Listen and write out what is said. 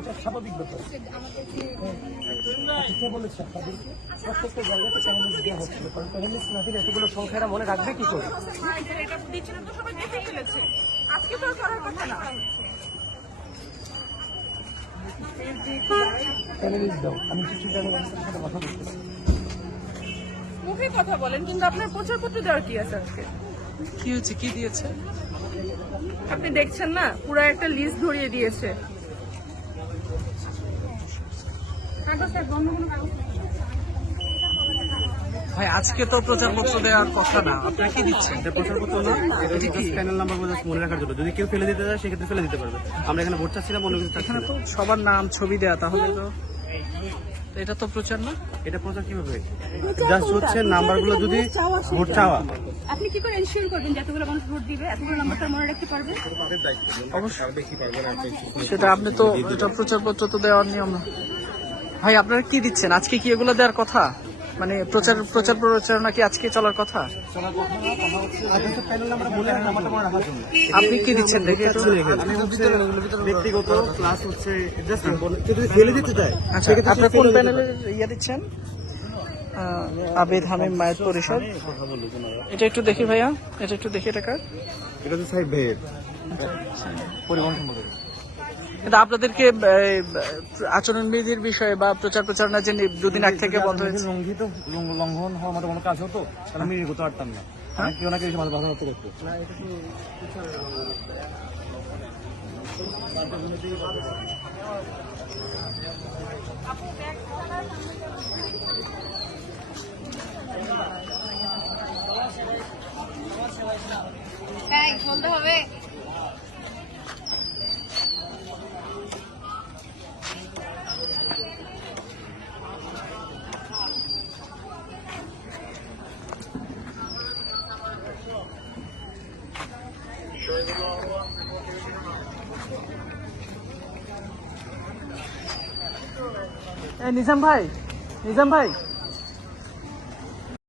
এটা স্বাভাবিক ব্যাপার। কে বলেছে আপনাদেরকে? প্রত্যেকটা জায়গাতে প্যানেলিস্ট দেওয়া হচ্ছিল, কারণ প্যানেলিস্ট না দিলে এতগুলো সংখ্যা এরা মনে রাখবে কি করে? প্যানেলিস্ট দাও, আমি কিছু জার্নালিস্টের সাথে কথা বলতেছি। মুখে কথা বলেন, কিন্তু আপনার প্রচারপত্র দেওয়ার কি আছে আজকে? কি হচ্ছে, কি দিয়েছে? আপনি দেখছেন না, পুরো একটা লিস্ট ধরিয়ে দিয়েছে। ভাই আজকে তো প্রচারপত্র দেওয়ার কথা না, আপনারা কি দিচ্ছেন? এটা প্রচারপত্র না, এটা হচ্ছে প্যানেল নাম্বার মনে রাখার জন্য। যদি কেউ ফেলে দিতে চায় সেক্ষেত্রে ফেলে দিতে পারবে। আমরা এখানে ভোট চাচ্ছিলাম, অন্য কিছু চাচ্ছি এখানে না। তো সবার নাম ছবি দেয়া, তাহলে তো এটা তো প্রচার না। এটা প্রচার কিভাবে? জাস্ট হচ্ছে নাম্বারগুলো যদি ভোট চাওয়া। আপনি কি করে এনশিওর করবেন যে এতগুলো মানুষ ভোট দিবে, এতগুলো নাম্বারটা মনে রাখতে পারবে? অবশ্যই সেটা আপনি তো, এটা প্রচারপত্র তো দেওয়ার নিয়ম না। ভাই আপনারা কি দিচ্ছেন আজকে? কি এগুলো দেওয়ার কথা? মানে প্রচারণা কি আজকে চলার কথা? প্যানেল নাম্বার মনে রাখার জন্য। আপনি কি দিচ্ছেন দেখে একটু? আমি হচ্ছে ব্যক্তিগত ক্লাস হচ্ছে জাস্ট যদি ফেলে দিতে চায়। আচ্ছা, আপনি কোন প্যানেলের ইয়ে দিচ্ছেন? আবেদ হামিম মায়ের পরিষদ। এটা একটু দেখি ভাইয়া, এটা একটু দেখি টাকা। এটা হচ্ছে সাহেব ভাইয়ের পরিবহন সম্পর্কে। কিন্তু আপনাদেরকে আচরণবিধির বিষয়ে বা প্রচারণা যে দুদিন আগ থেকে বন্ধ হয়েছে, লঙ্ঘন হওয়ার মতো কোনো কাজ হতো তাহলে আমি এগোতে পারতাম না। কেউ না কেউ এসে বাধা হতে দেখতো। বলতে হবে। নিজাম ভাই